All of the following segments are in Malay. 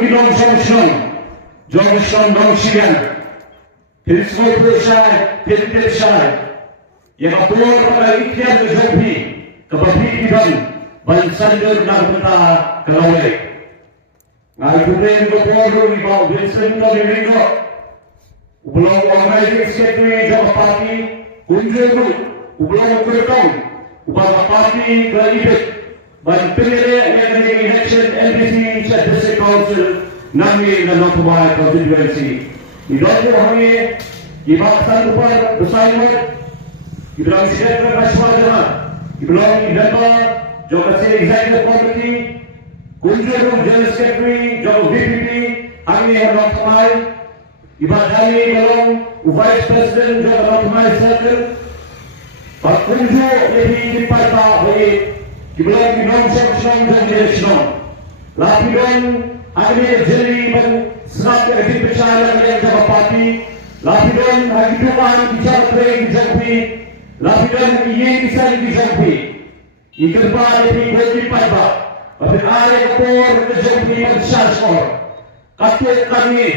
Ginong Song Johnson Dong Sian, Pilsmo Pilsai, Pilsai, Yakatur pada ikhtiar Jopi, kebabi Iban, Bansander Nagpata Kalawai. Ngai Tulen Goporo Ibau Vincent Domingo, Ubulong Organizing Secretary Java Party, Kunjuru, Ubulong Kurkong, Ubaga Party Kalibet, Banpere Election NBC District Council. Nami dan Notubai Constituency. Di dalam kami, ibatan upar bersama, ibang sekretari Nasional, ibang idama, juga Executive Committee, Kunjuru General Secretary, juga VPP, kami yang Notubai, ibadani dalam Vice President juga Notubai Circle, Pak Kunju lebih dipatah oleh ibang Song dan Nasional. Lapidan Akhirnya jadi senap edit bicara dengan Java Party, lapidan hidupkan bicara treng Jopi, lapidan ini bisa Jopi. Ikerba dari Jopi Paiba, tapi ada kapor Jopi besar skor. Katul kami,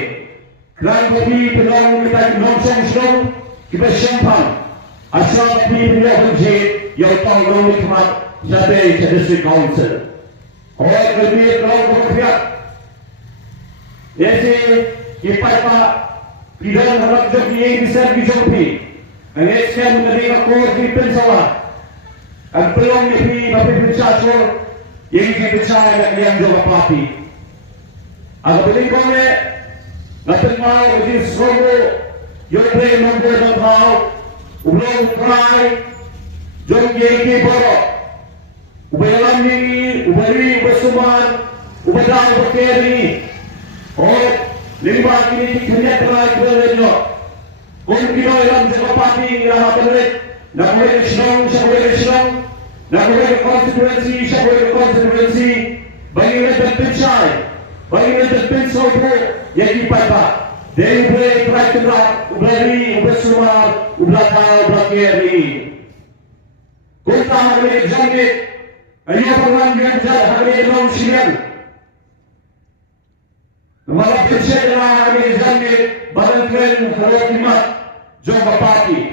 kerana Jopi penolong kita nonsong kita sempang. Asal Jopi penolong je, yang tahu orang nikmat sampai ke District Council. Orang Jopi penolong berpihak. Jaiसे Ipaipa Pidang Harap Jopi yang bisa Jopi, Aneskan menerima kor di Pensawa, dan pelong di Bapak Pensasor yang dipercaya yang Java Party. Agak penting kami, natin mau di Sobo, yung play nombor ng tao, ulong kray, yung yeki boro, ubayalan nini, ubari, ubasuman, ubadang bakeri. और लिंबा की खनिया कराई करलेनो कौन किलो इलाम जगह पार्टी यहाँ करले नगरे रिश्तों नगरे कॉन्स्टिट्यूएंसी बनी में दत्तचाय बनी में दत्तचाय को यही पाता देवरे प्राइतरा उबरी उबसुमार उबलाता उबलाकेरी कौन ता हमें जंगे अय्या भगवान ज्ञान हमें लोग Sheeran Malah bersejarah hari ini badan Harokimat Java Party.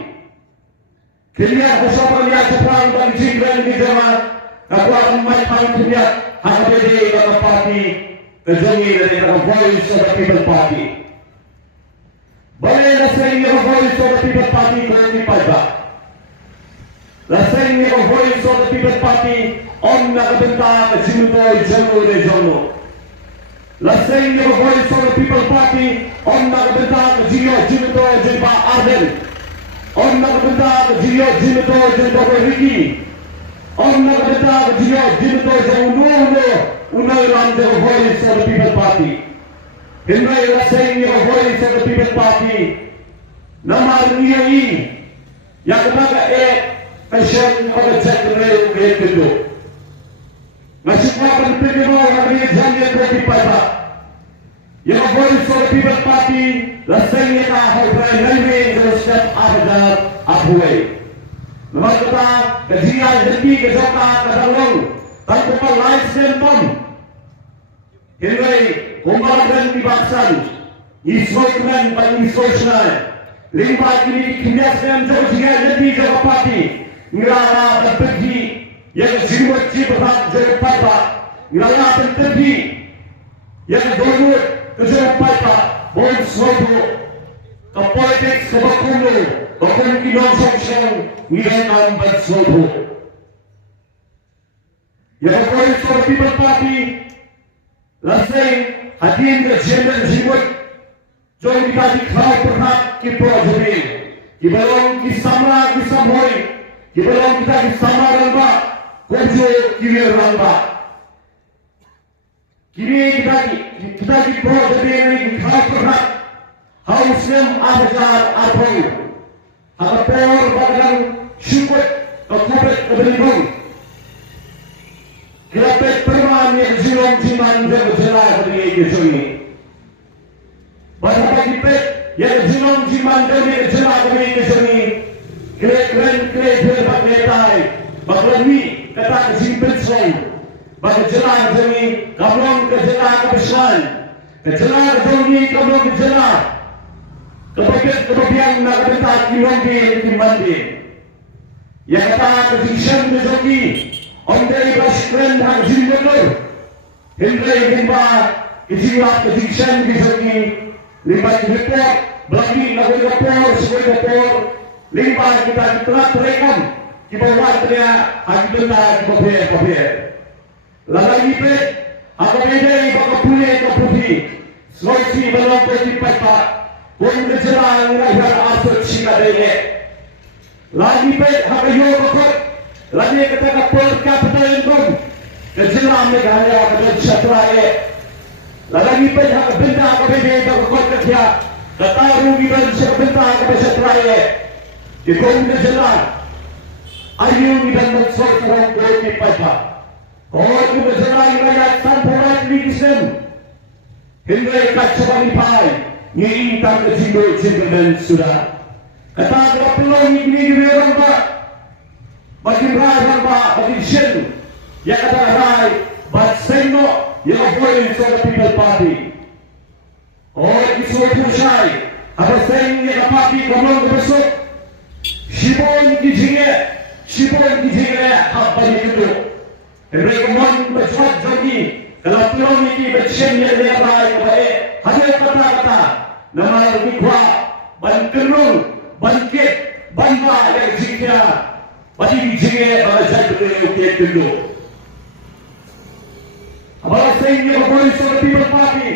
Kalian bersama lihat seperang dan jingkran di zaman aku akan main kalian hanya di Java Party kejongi dari Voice of the People Party. Boleh nasib Voice of the People Party kalau dipakai. Nasib Voice of the People Party on nakabentak jimuto jono. Lasing the Voice of the People Party on Nagabentak Gio Jimito Jimba Arden on Nagabentak Gio Jimito Jimba Ricky on Nagabentak Gio Jimito Jimba Unailan the Voice of the People Party. Hinray Lasing the Voice of the People Party Namar Niyai Yakanaga Passion of the Secretary Vehicle. Nasibakan penerima hari jangan berdipada. Yang Voice of the People Party, lasanya tahu berani teruskan ahuai. Nomor kita kajian demi kejoka kadalong tanpa pelai sempon. Ini kumpulan dibaksan, isokran bagi sosial. Lima kini kinerja jauh demi Java Party. Ngerana dan pergi. Yang jimat berat jadi papa, ngelalakan pergi. Yang dorut kejar papa, bon suatu ke politik sebakumu, bahkan Ginong Song ngilangan ban suatu. Yang Voice of the People Party, lasai hadir ke jenderal jimat, jauh dikasih kau berhak kita jadi. Kibalong kisamra kisamhoi, kibalong kita kisamra lembak. Kunju kiri ramba, kiri kita di pro jadi kita berhak hausnya ajar apa, apapun bagian syukur kekuatan kebenaran. Kita perman yang jiman berjalan dari ini. Bahasa kita yang jiman berjalan dari ini. Keren berbat metai, bagai kata kesimpulan saya, bahawa jalan kami, kamu ke jalan kebesaran, Kejelah zongi kamu kejelah. Kebagian nak kata kimandi kimandi. Yang kata kejisan zongi. Ondai basren hak jimbetul. Hindai himba kejiwa kejisan zongi. Lima report bagi nak report sebagai report. Lima kita telah terekam. Kita buat dia hak kita kita lagi pe apa beda baka punya ke putih selesai belum peti peta pun kejalan lahir asal cina deh lagi pe hak yo bakal lagi kita ke per capita income kejalan meghalaya ke Kshatriya lagi pe hak benda apa beda baka kau kerja kataru giban sebenda ke Kshatriya di pun kejalan ayu giban maksud orang peti peta और जो बजराई राजा संपूर्ण विकसन हिंदे कच्चवानी पाई ये इंसान के जिंदो जिंदन सुरा कथा गपलो निकली गिरेरंग बा बकिरारंग बा बकिशन या कथा राय बत्सेनो ये voice of the people party और इस वोटुशाई अब सेन ये पार्टी कमलों के बसो शिबोन की जगह आप बनी करो mereka mencuat janji kalau pulau ini bersiap yang baik baik hanya kata-kata nama rukwa bankenung bangkit bangga yang jika bagi jika belajar berdiri dulu apabila sehingga boleh seperti berparti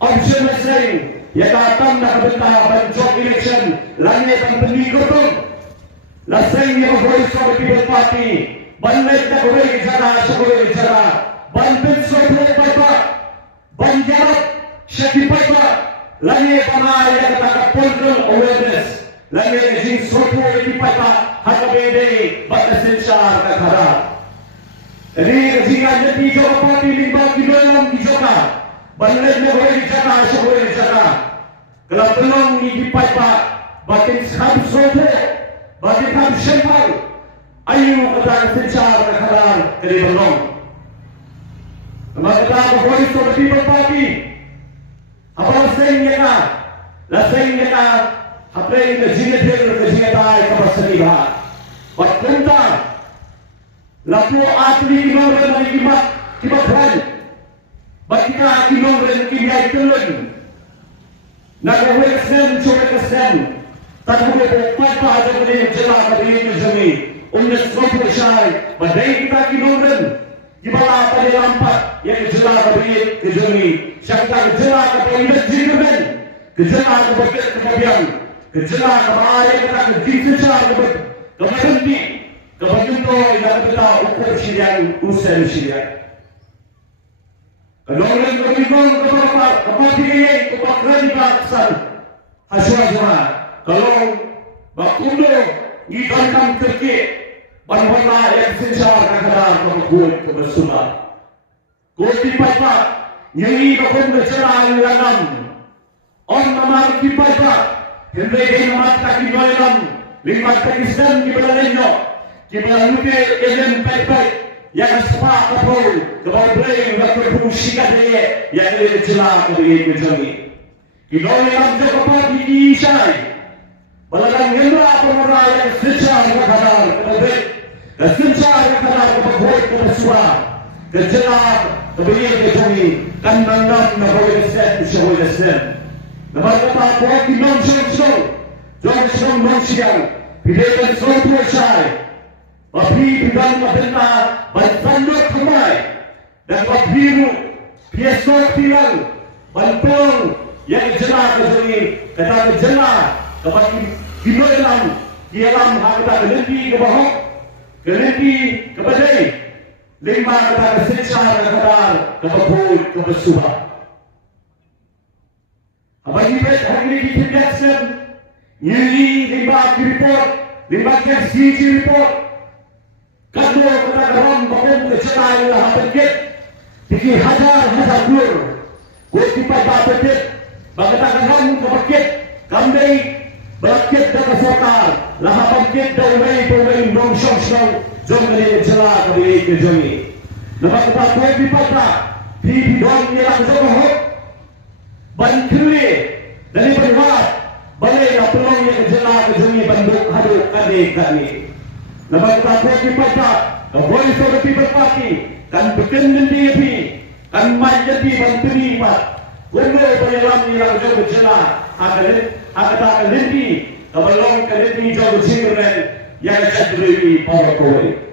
option sering yang datang nak bentar banjok election langit dan pendikutun lah sehingga boleh seperti berparti Banlet na boleh bicara, bantet suatu apa, banjarat syakipata, lagi panai yang kata political awareness, lagi jing suatu syakipata, hak bede, batas sensar kekara. Jadi jika jadi jawab parti lima kilogram dijoka, banlet na boleh bicara, kalau pelong di pipa, batin ham suatu, batin ham syempal. Ayu kata sencar kekharan kali belum. Maka kata voice of the people party. Apa sehingga la sehingga apa yang dijinakkan dijinakkan kapasiti bah. Berkata lalu asli kimauan dari kimat Batika kimauan kimai telun. Nak boleh kesan coba kesan. Tak boleh apa ada boleh jelas bagi jami. Unnat Sopur Syai Badai kita kinurun Gimana pada lampat Yang kejelah keberit kejami Syakta kejelah keberit jinurun Kejelah keberit kebabian Kejelah kebahayan kita kejinsecar keberhenti keberjunto yang kita ukur syirian usaha syirian Kenurun kebingung kebahagian kebahagian kebahagian Hasyuazma Kalau Bakundo Gibankan kerkit Banwana yang sensar kadang membuat kebersulah. Koti papat Nyeri kapun bercerai dalam On namar ki papat Hendai mat kaki dalam Limat Pakistan ki berlenyo Ki berluke elen papat Yang sepak kapul Kebal blame Bakul fungsikan dia Yang dia celah kebiri kejami Ki dole ramja kapat di Isyai Balagan ngendra pemurah yang sensar kadang kebalik Kesencar yang kadang kebakuat kebersuah Kejelah kebelir kejami Kan mandam na boleh set Usyawai Islam Nampak kata kuat di non-syong Jom non-syong Pidekan suatu syai Babi bidang kabenta Bantanduk kemai Dan babiru Piesok tinggal Bantong Yang jelah kejami Kata kejelah Kebaki Bimelang Kialam Hakata kelempi kebahok Kelempi kebadai Lima kata kesencar kadar Kebakul kebersuah Abang Ibad hari ini kita biarkan Nyeri lima report Lima KSG report Kadua kata garam Bakun kecerai lah Berkit Tiki hajar dur Kuti pada berkit Bagata garam kebakit Kambay Berkit dan kesokar Laha berkit dan umay Nong-syong Jom kali jelah kali kejoni Nampak kata kuat di pada Di bidang yang jom hok Banturi dari berbuat balai na pelong yang jelas kejungi banduk haduk kami. Lepas takut dipaca, the voice of the people party kan berkendali DAP, kan menjadi banturi mat. Kuno penyelam yang jauh jelas, agak lindi, kebalong kelindi jauh singren yang jadi pawai.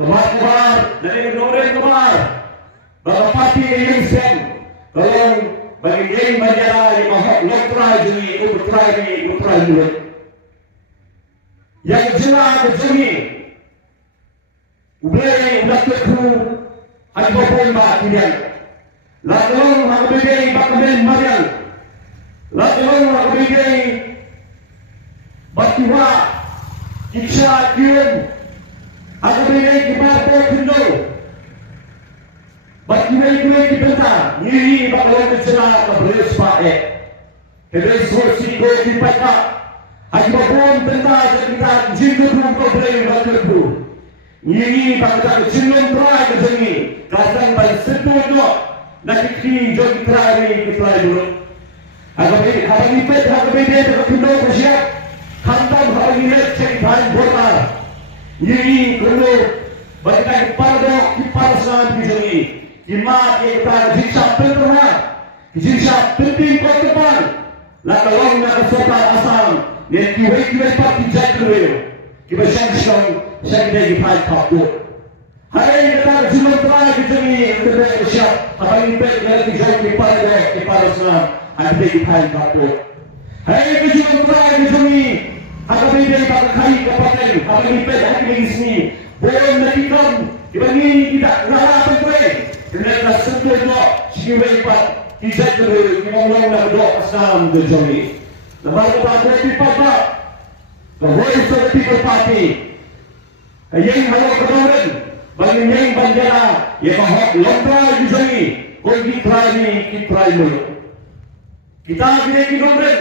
Kemar dari Noren kemar, bahawa parti yang sen, kalau bagi yang berjaya mahal lokrai juni, utrai mulut. Yang jelas kejungi, ublay udah terku, hati bopon bahagian. Lalu hakbidai bakmen marian, lalu hakbidai batiwa, kisah kian, hakbidai kibarpo kindo. Bagi mereka kita, ini bakal tercela keberes pakai. Keberes kursi kau dipakai. Hanya pun tentang kita jika pun kau boleh berkerbu. Ini bakal tercela try kerjani. Kadang balik setuju nak kiri jom try dulu. Hari ini pet beda kita bersiap. Hantam hari ini cek bahan bola. Ini perlu bagi pardo kipasan bijuni. Jemaat kita jinsap penterah, jinsap penting ke depan. Lakalong nak sopan asam, yang kiwai parti jadul, kiwai sangshong, sangdai kipai kaput. Hari kita julung terai kijungi, kita bersiap. Hari ini pet yang kijungi kipai asam, sangdai kipai kaput. Hari kita julung terai kijungi, hari ini kita kai kapaten, hari ini pet hari ini sini. Boleh nakikam, kibani kita rara penterah. Kerana sentuh doa, siwai pat, tidak terlalu ngomong nak doa asam berjoni. Lepas itu aku dipakai, the voice of the people party. Yang halau kedoran, bagi yang banjara, yang mahal lontra berjoni, kau kitrai mulu. Kita kini kedoran,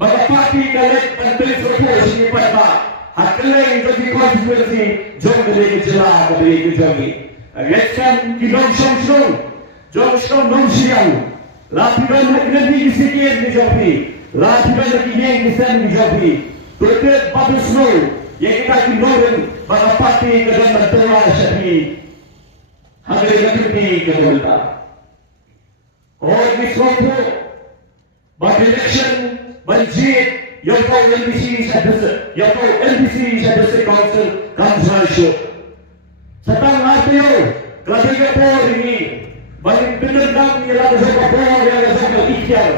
bagi parti kalet menteri serta sini pada, hakalai jadi konstitusi, jom kali kejelah kali kejami. Agakkan kita Johnson Nongsiang, lapikan negeri sekian dijapi, lapikan negeri yang kisan dijapi. Berkat Bapak Snow yang kita kinorkan pada parti kedua tertua syari. Hadir negeri kedua. Oh ini suatu bagi election banjir yang kau NBC Council Council. Setang hati kerajaan Kapol ini bagi penendang yang ada sama Kapol yang ada sama ikhtiar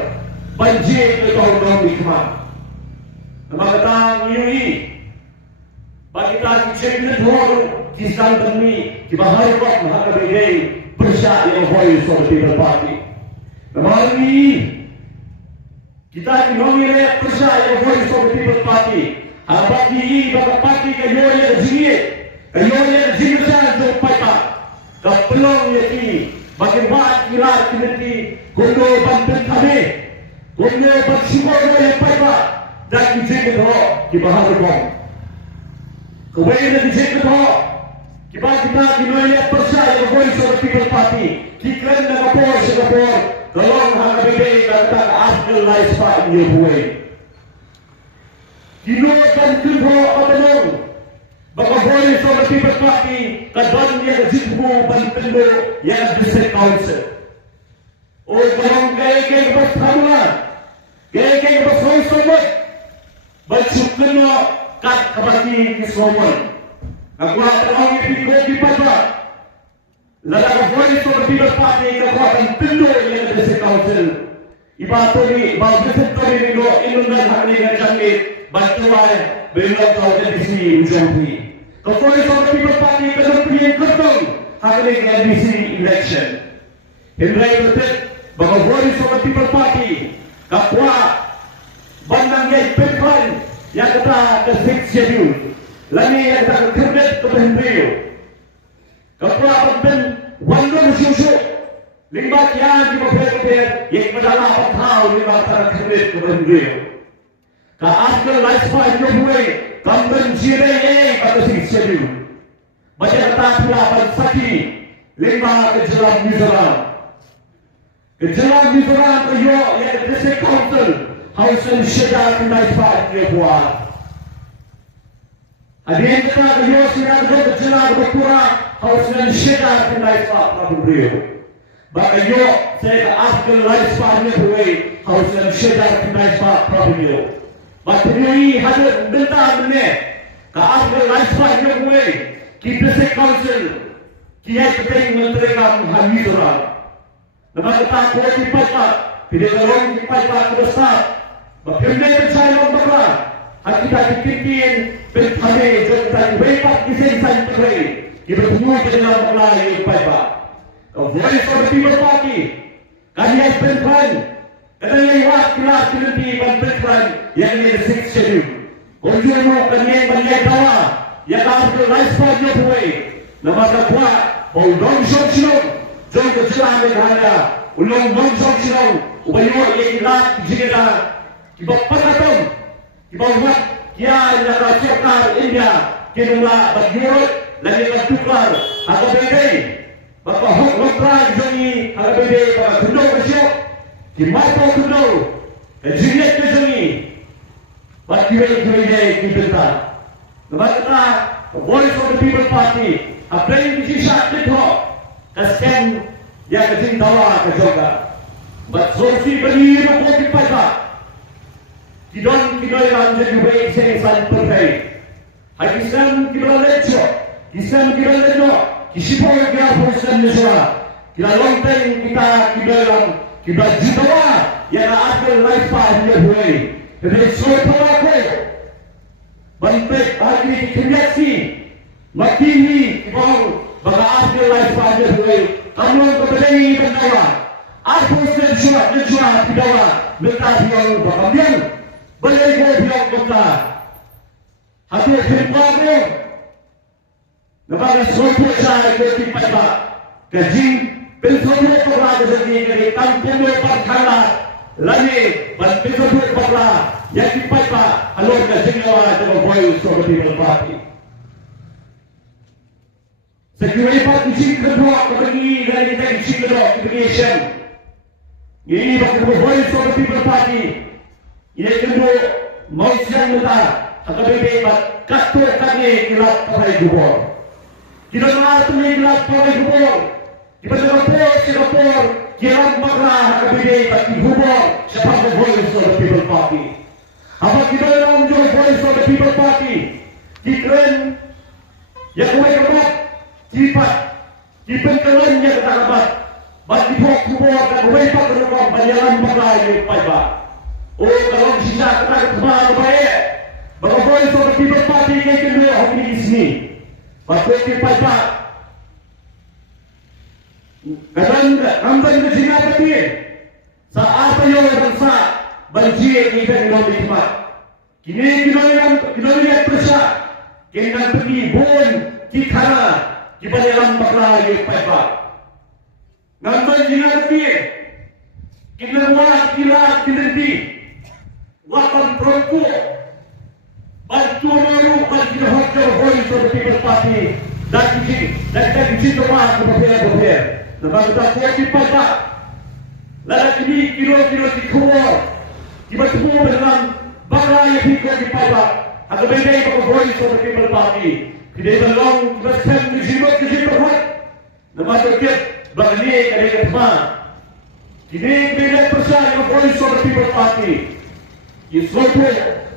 banjir ke tahun-tahun hikmah. Nama datang ini bagi kita ceklit hor kisah demi kibahari kok menghadapi persya yang voice of the people party. Nama ini kita dinomine persya yang voice of the people party. Abad ini bagi parti kayonya jingit. Kayo yang jinusan untuk paita, kapelong yaki, bagaimana kira kinti, kuno banten kami, kuno bersyukur yang paita, dan dijemput ho, kibahar bom. Kemudian dijemput ho, kita dinoya percaya voice of the people party, kikran na kapor, kalong hangabide kata after life part in your way. Dinokan kuno abelong. Baka voice of the people party, kadang yang jidbu bantendo yang district council. O kalong gaya bersamula, gaya bersamula, bersyukurnya kat kabati kisomon. Aku akan di pada, lalu voice of the people party kekuatan tendo yang district council. Ibatori, district council inundan hari ini jangkit bantuan belum tahu NBC ujung. The voice of the people party cannot be controlled happening NBC election. Hindrai betul bahawa voice of the people party kapwa bandang yang perempuan yang kata ke 6th schedule, lagi yang kata ke kernet ke Hendrio. Kapwa pemben wandung susu lima kian di bawah yang berdalam tahun lima tahun kernet ke Hendrio. After lifespan your way, Kamben Jire pada sing schedule. Baca kata pula sakit lima kejelang New Zealand. Kejelang Mizoram kayo yang District Council Hausan Syedar Kenaipat dia buat. Hadirin kita kayo sinar kayo kejelang berpura Hausan Syedar Kenaipat Prabu Rio. Bakayo saya ke Afgan Lifespan dia buat Hausan Syedar Kenaipat Prabu Rio. Bateri hadir bentar menit ke Afgan Lifespan dia buat ki District Council kia keting menteri kam Mizoram. Nampak kita kuat dipakai, tidak dorong dipakai ke besar. Bagaimana percaya memperlah, hati kita dipimpin bertanya tentang beberapa kisah terbaik. Kita semua berjalan berlari dipakai. Voice of the People Party, kami berperan. Katanya yang kita nanti berperan yang ini 6 schedule. Kunjungan kami banyak tawa yang harus Lifespan dia buat. Nampak kuat, long shot. Jom kejelang negara, ulung longsong silau, ubayo yang ilat jika kita patahkan, kita buat kia yang rakyat India, kita berjurut lagi bertukar, agak beda, bapa hok lokal joni, agak beda, bapa kuno bersiap, di mata kuno, jinak joni, bapa kira kita. Nampak kita, Voice of the People Party, apa yang disisat itu. Kaskan yang kecil tawa kejoga. But Zulfi beri rukuk dipakai. Kidon yang jadi baik saya perfect. Hakisan kidon leco, kisan kidon leco, kisipo yang kita fokuskan neswa. Kita lontar kita kidon jitawa yang akan Lifespan dia buat. Jadi soal aku, bantai hari kreasi, makini kau baka akhir Lifespan dia buat. Kamu kepada pendawa, aku sudah pendawa, minta dia berkambian, boleh dia minta. Hati firman, nampak suatu saya kita pak, kaji pensuatu perlah jadi dari kampung perkara, lagi pensuatu perlah yang kita pak, alor kaji awak dengan Voice of the People Party. Sekiranya isi kedua kebagi dari kita isi kedua irrigation. Ini bagi Voice of the People Party. Ini kedua mausian muda. Hakabe bat katur kami kilap pakai gubor. Kita mengatur kilap pakai gubor. Kita Singapore kilap makra hakabe bat gubor. Siapa Voice of the People Party? Apa kita dalam Voice of the People Party? Kita yang kuat Kipen kelennya kita dapat, bagi kubur dan wepa keruang banyakan berlayu payba. Oh kalau sisa kita kembali baik, bahawa Voice of the People Party yang kedua hari ini sini, bagi kita payba. Kadang ramai berjina betul, saat yang bangsa banjir kita di tempat. Kini kita lihat persak, kita pergi bon kita di dalam bakla yang payah. Nampak jinak dia, kita buat kita di, wapan perempu, bantu orang bantu hotel Voice of the People Party dan kita semua berber. Nampak kita kuat di payah. Lalu kini kilo di keluar, kita semua dalam bakla yang di payah. Agak beda dengan Voice of the People Party. Kita belum bersama kejibat buat. Nampak terkait bagi kami semua. Kita beda bersama Voice of the People Party. Isuatu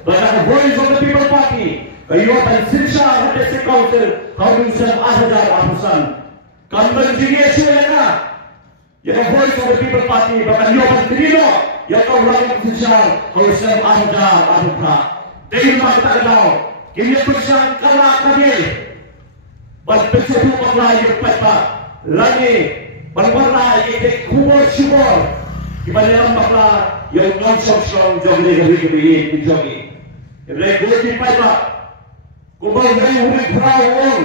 bagi Voice of the People Party. Kayu akan sisa District Council Hausan Ahmad. Kamban jenis suara. Yang Voice of the People Party bagi akan terima. Yang kau lakukan sisa Hausan Ahmad. Terima kasih. Kini bersama kalah kabil, berpecuh berlari berpatah, lagi berlari ke kubur subur, di dalam bakla yang non-social jogi jogi. Mereka di patah, kubur yang udah perawan,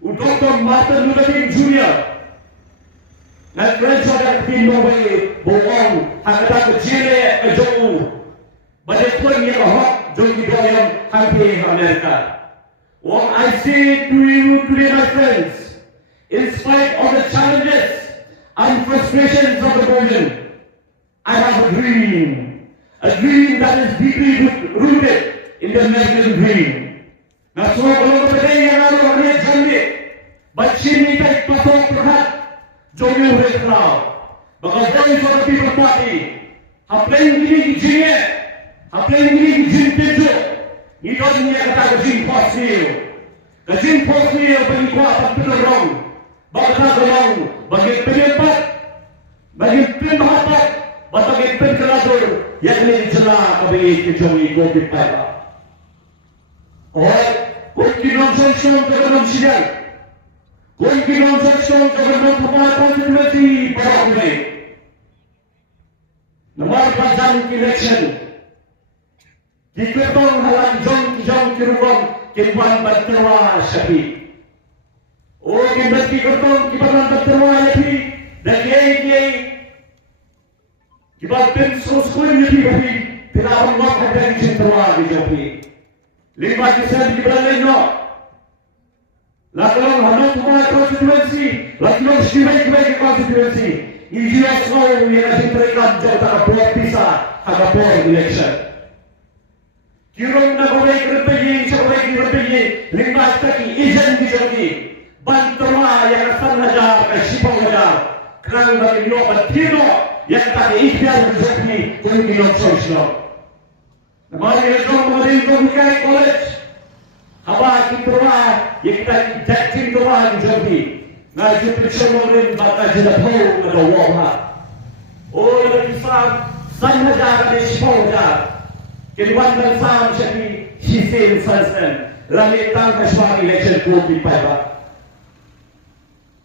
Dr. Martin Luther King Jr. Dan kerja dan pindah bagi bohong, hanya kecil jauh, banyak pun yang hot. Jogi dalam hampir Amerika. What I say to you today, my friends, in spite of the challenges, and frustrations of the moment. I have a dream that is deeply rooted in the American dream. Now, so kalau today yang ada orang jandi, baca ni tak pasal perhat, jomel berkau. Because voice of the people party, applying gini gini, applying gini gini tejo, ni orang ni kata gini positif, gini positif bagi kuat tapi orang, bagi orang, bagi penyempat, bagi pembahapat, bagi pengkeladur, yang ni jelas kami kejomi kopi pada. और कोई की nonsense government serial कोई की nonsense government हमारा कॉन्स्टिट्यूएंसी बड़ा में नंबर 5 की इलेक्शन की करतों हालात जंग की रुकम के पान बत्तरवा शफी ओ के बत्ती करतों की पान बत्तरवा यही देखिए कि बात पेन सोच यही बफी फिर आप लोग हटे चिंतवा भी जफी Lima persen di Belanda no. Lakukan hanut semua konstituensi, lakukan sebaik-baik konstituensi. Ini semua yang diberikan jawatan buat bisa ada buat election. Kirong nak boleh kerja, sebaik kerja. Lima sekali ijen dijadi. Bantuan yang sangat sipang aja. Kerana bagi lo bertino yang tak ikhtiar berjadi kunjungan sosial. हमारे लोग मरीज को निकाय कॉलेज हवा की प्रवाह ये जैक्टिंग प्रवाह की जल्दी ना जो पिक्चर मोरिन बात जिला हो ना तो वो हा और लगी साम संहजा के शिपोजा के वंदन साम शक्ति शिसेन संसन रमे तांग कश्मीर इलेक्शन को भी पाया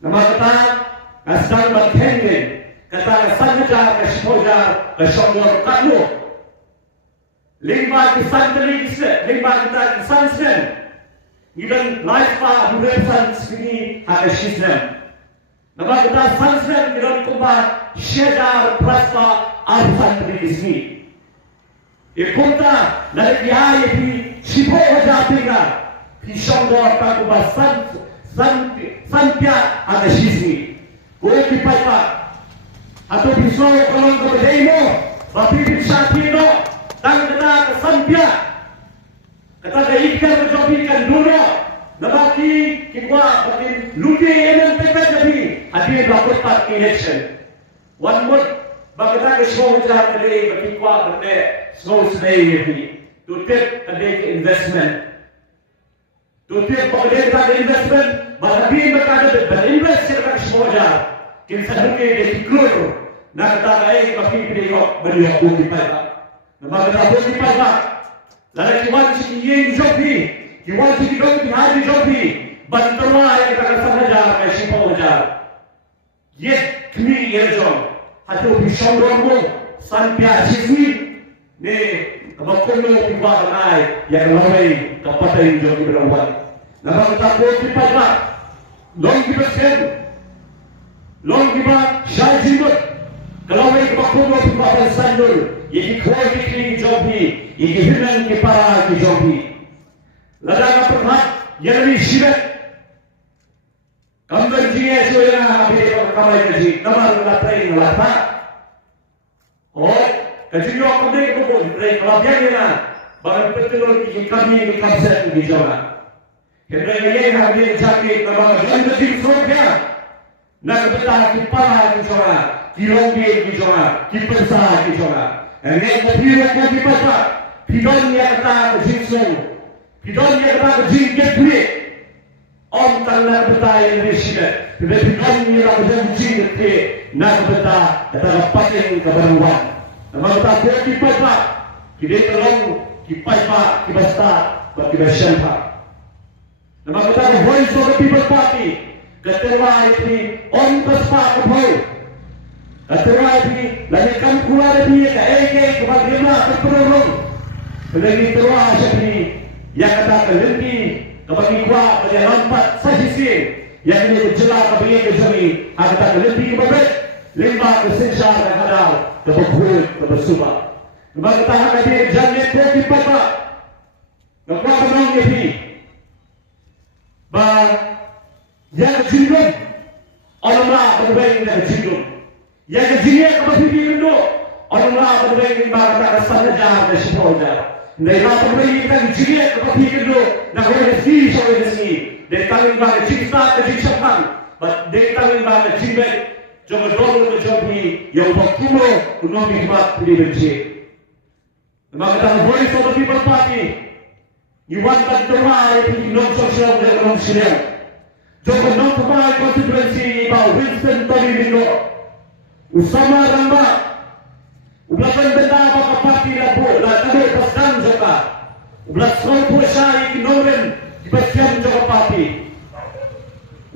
नमस्ता अस्तान बखेंगे कता संहजा के शिपोजा के शोंगर कालो Lima kisan terlihat, lima kita kisan sen. Kita life pa duresan sini ada sistem. Nama kita sansen kita kumpa shedar praspa arsan terlihat sini. Ikunta dari dia ini siapa wajahnya? Pisang dua tak kumpa sanpia ada sini. Kau kipai pa atau pisau kalau kau demo, tapi pisau tino. Dan kita kesampia kita ikan berjobikan dulu nabaki kita bagi luti yang mereka jadi hadir dapat part election one more bagata ke show jahat kali bagi kita berde show sedai ini to take a big investment to take bagata investment bagi mereka ada berinvest kita show jahat kita sedang keluar nak kita bagi kita beri aku di pada Nama kita pun dipakai. Lalu kiwan si yang jobi, kiwan si kita hari jobi, bantuan yang kita sahaja kasih pawajar. Ye kini yerjong, hatu pisau dorong, sanpia sisi, ne kamakunu kiwan ay yang lawai kapatay jobi berawal. Nama kita pun dipakai. Long kita sen, long kita syai jimut, kalau mereka kamakunu kiwan sanjul. Ini kualiti jobi, ini hinan kepala jobi. Ladang permat yang disibat. Kamban jiya soya habis kamai kaji, kamar latai lata. Oh, kaji yo kamai ko break labyan na. Bagan betul ini kami kapset di jawa. Kerana ini habis jadi kamar janda di Surabaya. Nak betah kepala di jawa, kilongge di jawa, kipersa di jawa. Ini mobil yang dibawa, pidon yang kata jinsung, pidon yang kata jingket duit, om tanah betai residen, pidon yang kata jingket duit, nak betai kata pakai keberuan. Nama kata dia dibawa, kita tolong kipai kibasta, kibasyanpa. Nama kata voice of the people party, ketua ini om pespa kebau. Aterai ini, lagi kan keluar dia, ke bagaimana terperolong. Lagi terus ini, yang kata kelenti, kebagi kuat, bagi nampak sahisi, yang ini jelas kebagi kejami, kata kelenti kebabit, lima kesensar yang ada, kebekhul, kebesubah. Kebagi tahan dia, jangan pergi papa, kekuat menang ini, yang jindung, Allah berbalik dengan jindung. yang kejinya kebafikin itu orang lah berbagi bahagia kesana jahat dan sepoja. Mereka berbagi kita kejinya kebafikin itu nak boleh sih soal ini. Mereka berbagi cinta kejisapan, mereka berbagi cinta jangan dorong kejobi yang berkumpul untuk hikmat dibenci. Maka dalam voice of the people party, you want that to rise in non-social development. Jangan non pemain konstituensi bawah Winston Tolimingo, Usama Ramba, ublakan benda baka parti lapo, lalu pasang joka, ublas kau puasa iki noren di pasang joka parti.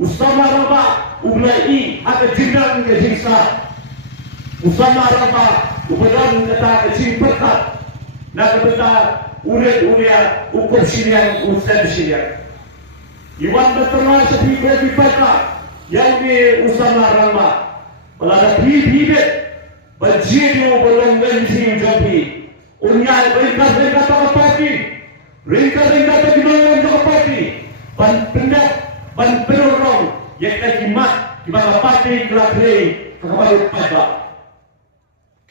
Usama Ramba, ublai ada jindan ke jingsa. Usama Ramba, ubadan kata ke jingperkat, nak benda uret ukur sinian ustad sinian. Iwan berterima seperti kopi pata yang di Usama Ramba. Pelada bibit berjiru belum bensin jopi. Unyal ringkas tak parti, ringkas tak dimana tak parti. Ban pendak, ban penorong yang terjimat di mana parti kelakri kebaru pada.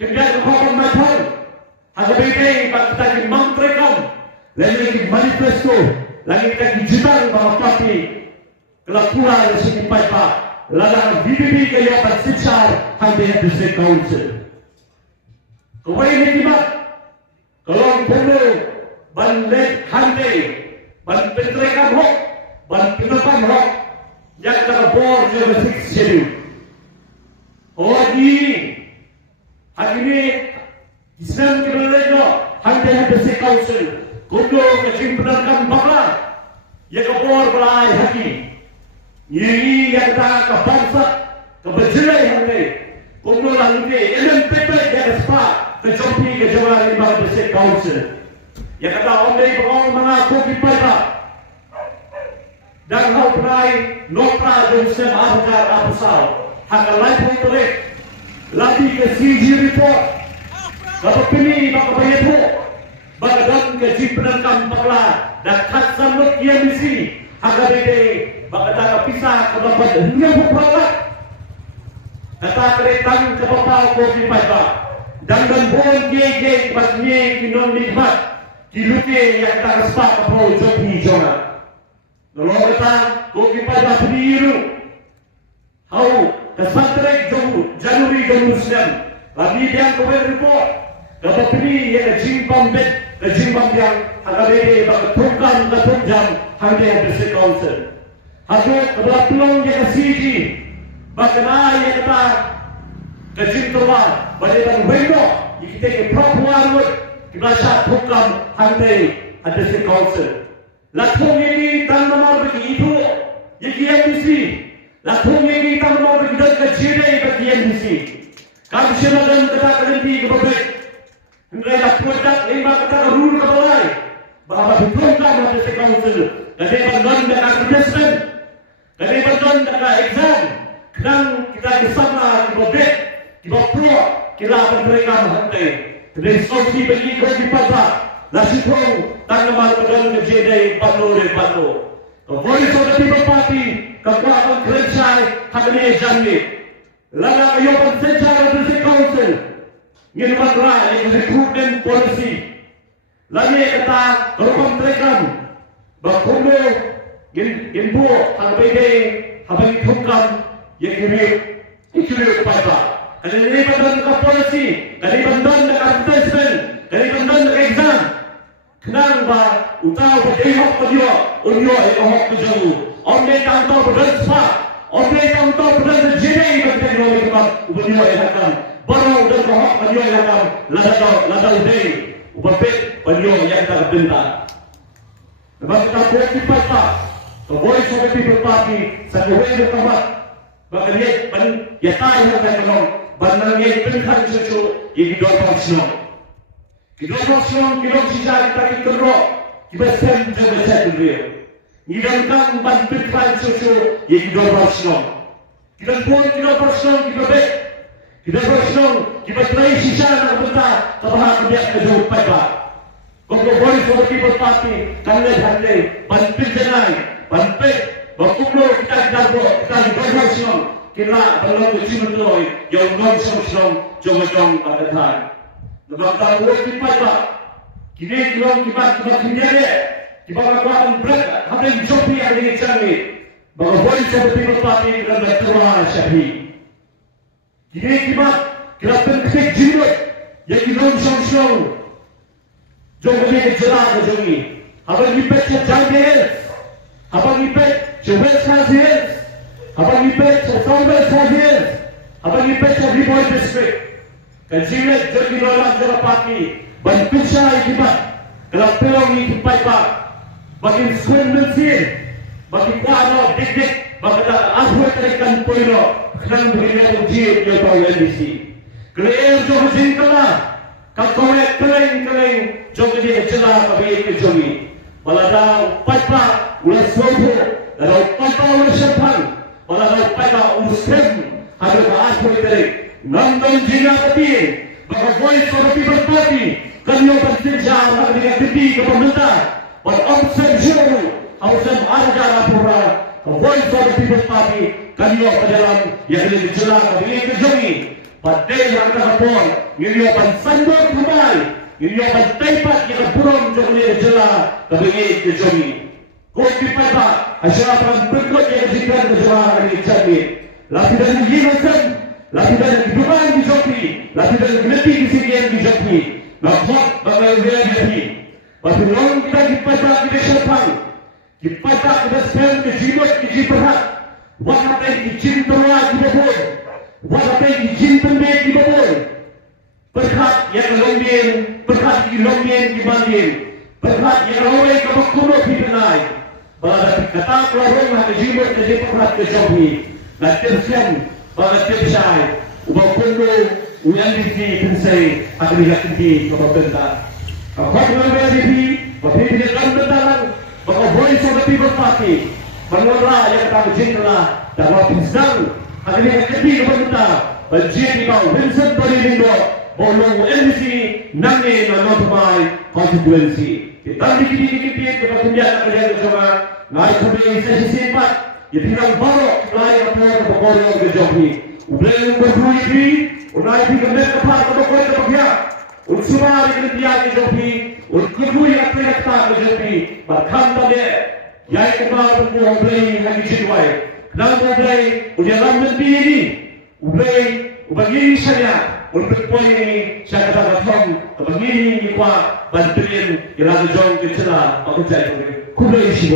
Kemudian kebaru macam ada beda kita di mantrekam, lalu di manifesto. Lagi kita digital bahawa parti kelakuan resmi PAIPA ladang VDB kaya bersecar hampir district council. Kawai ini tiba kalau perlu bandek hantai ban pentrekam hok ban penapan hok yang terbor juga fix schedule. Hari ini Islam kebenaran hantai district council. Kundo kecimpankan bakal yang kebor belai hati ini yang tak kebangsa keberjelai hati kundo lalu ni elem pepe yang sepa kecompi kejawaran lima district council yang kata ondai pengawal mengaku kipada dan hal belai nopra jumsem ahjar abusau hakal lain pun terek lagi ke CG report kapapini bakabayatu Bagadan kecimpankan bakla dan khasam lot yang misi agak beda bagadan pisah kedapat hingga berperawat kata keretang kepapau kopi PAIPA dan bon gege pasnya kinon nikmat kiluke yang tak sepak kapau jopi jona kalau kata kopi PAIPA biru hau kesantrek Januari 2009 lagi yang kau report dapat pilih yang jimpam bed jimpam yang agak beda bertukar bertukar hampir district council. Hadut kebelah pelong yang CG bahkan yang kata kejimtuan berdasarkan window kita ke perempuan kita tukar hampir district council. Latung ini tan nomor begitu yang misi. Latung ini tan nomor begitu kecil yang misi. Kami sebenarnya kata kerenti keberbeda. Mereka produk lima kata rule kepalai bahawa diprogram district council dari bantuan dan assessment dari bantuan dan exam dan kita bersama di bobet di bawah kita akan mereka menghantai dari sosi bagi kopi pasar nasi prong tanaman pedang kejadian panu voice of the people party kekuatan kerja kami jambi laga ayo secara district council yang bergerak yang recruitment policy lagi kata korban terekam berkumpul yang buat HBD habis tukam yang kiri PAIPA kalau ini bantuan ke policy kalau bantuan ke assessment kalau bantuan ke exam kenapa utau berdehok kedua unyo yang hok kejalu onde tangto berdesak onde tangto berdesak jadi bagi teknologi kemat unyo yang akan baru dan kohok panyo yang akan ladau day ubapit panyo yang tak benda. Sebab kita buat di PAIPA, the voice of the people party sa kuwai ng kamat, baka niya tayo na tayo nung banang niya pinkan susu yung idolpang sinong. Idolpang sinong kilong siya kita kituro, kibasen sa beset dulu. Idolpang ban pinkan susu yung idolpang sinong. Idolpang sinong kibabit. Kita bersenang, kita try sisa nak benda kebahagiaan dia kejauh PAIPA. Kalau voice of the people party, kandai, banpil jenai, banpil, berkumpul kita bersenang, kila balong uci mentoi yang non song jong pada lepas tahu kita kini kita kini kita lakukan break habis jopi ada di sana bahawa boleh seperti berpati dan bertuah syahi kini kita penting jimat yang non song jong jelas jongi habis kita jangan habis kita coba sahaja Abang ipet Founder Sahaja, abang ipet Riboy District. Kansilet jadi dalam jalan parti, bantu saya ikibat. Kalau pelong ini ikibat, bagi swing mesin, bagi kuano dik, bagi asal terikan poino, kerana begini ujian yang tahu NDC. Kalau jom jingkala, kalau keleng, jom dia jelas bagi kejogi. Malah papa ulah sobo, kalau papa ulah sepang. Walau pada urusan ada asal dari nonton jina peti, bahawa voice seperti berpati, kalian bersejarah akan dengan ketik ke pemerintah, beromset juru, omset harga laporan, voice seperti berpati, kalian ke dalam yang ada dijelang dengan kejongi, pada yang terhapun, kalian bersandar kembali, kalian bertepat yang burung dengan dijelang dengan kejongi. Kau dipakai, asyarakat berikut yang diberikan keselamatan ini canggih. Lapis dari hidupan, lapis dari kehidupan di joki, lapis dari keleti kesedihan di joki. Nampak bagaimana jadi. Pasti orang kita dipakai kita syaitan, dipakai kita spend kejibat kejibat. Waktu yang dicinta di bawah, waktu yang dicinta di bawah. Berkat yang lombien, berkat yang lombien di banding, berkat yang lombien kebakulo di tengah. Pada kata keluarga yang jimat jadi perat kejogi, nantikan pada tipsai, ubah kundu, uyan di pensai akan dihakiti kepada. Kalau keluarga di, bagi dia dalam bendaran, bagi boleh seperti berpati, mengelola yang tak berjinlah, dan waktu sedang akan dihakiti kepada. Berjinti kau Vincent Torindo, bolong NDC, nanti notify constituency. Kita dikit-dikit kita tunjukkan kerja bersama. Ngai kami sesi sempat, jadi orang baru mulai berpikir berkoordinasi kejogi. Ubleng berkuih, unai pikir mereka berkoordinasi kejogi. Unsur ini dia kejogi, berkuih apa yang kita kejogi. Berkam tadi, yang kita berkuih ubleng lagi jiwai. Kenapa ubleng? Udah lama ini, ubleng, ubagi saya. Untuk poin ini, saya katakan begini, kita bantuin yang lagi jauh kecil, aku cakap, kuda isi